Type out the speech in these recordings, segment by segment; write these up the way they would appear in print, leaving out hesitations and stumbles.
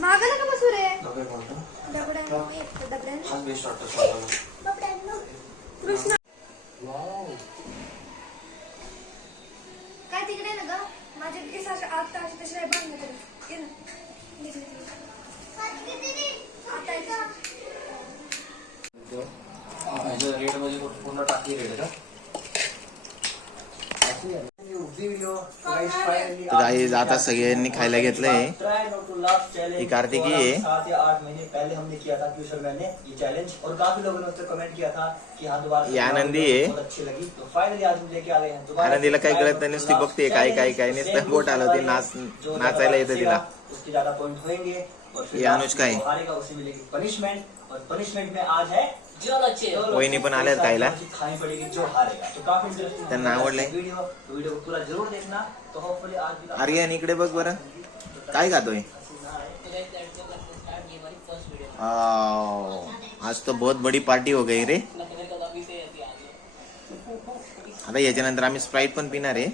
मागायला का बसू रे कृष्ण काय तिकडे ना ग माझे केस आता तसे बांधले रेट मध्ये पूर्ण टाकी रेट का गाईज आता सगळ्यांनी खायला घेतलंय. ही कार्तिकी आहे. 7 या 8 महीने पहले हमने किया था क्यूशर मैंने ये चैलेंज और काफी लोगों ने उस पर कमेंट किया था कि हाँ दोबारा ये आनंदी है. बहुत अच्छी लगी तो फाइनली आज हम लेके आ गए हैं दोबारा. आनंदीला काही कळत नाही, नुसती बघते काय काय काय नुसतं बोट आलं होती, नाचायला येतं तिला. उसके ज्यादा पॉइंट होंगे और ये अनुष्का है. हारेगा उसे मिलेगी पनिशमेंट और पनिशमेंट में आज है वहिनी पण आल्यात खायला. खानी पड़ेगी जो हारेगा. तो काफी इंटरेस्टिंग त्यांना आवडले वीडियो को पूरा जरूर देखना. तो होपफुली आज आर्यन इकडे बघ बरं काय खातोय. आज तो बहुत बड़ी पार्टी हो गई रे. आता याच्यानंतर आम्ही स्प्राईट पण पिणार आहे.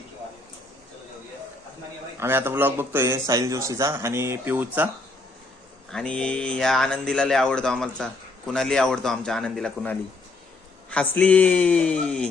आम्ही आता ब्लॉग बघतोय साहिल जोशीचा आणि पियूचा. आणि या आनंदीला लय आवडतो आम्हाला. कुणाली आवडतो आमच्या आनंदीला. कुणाली हसली.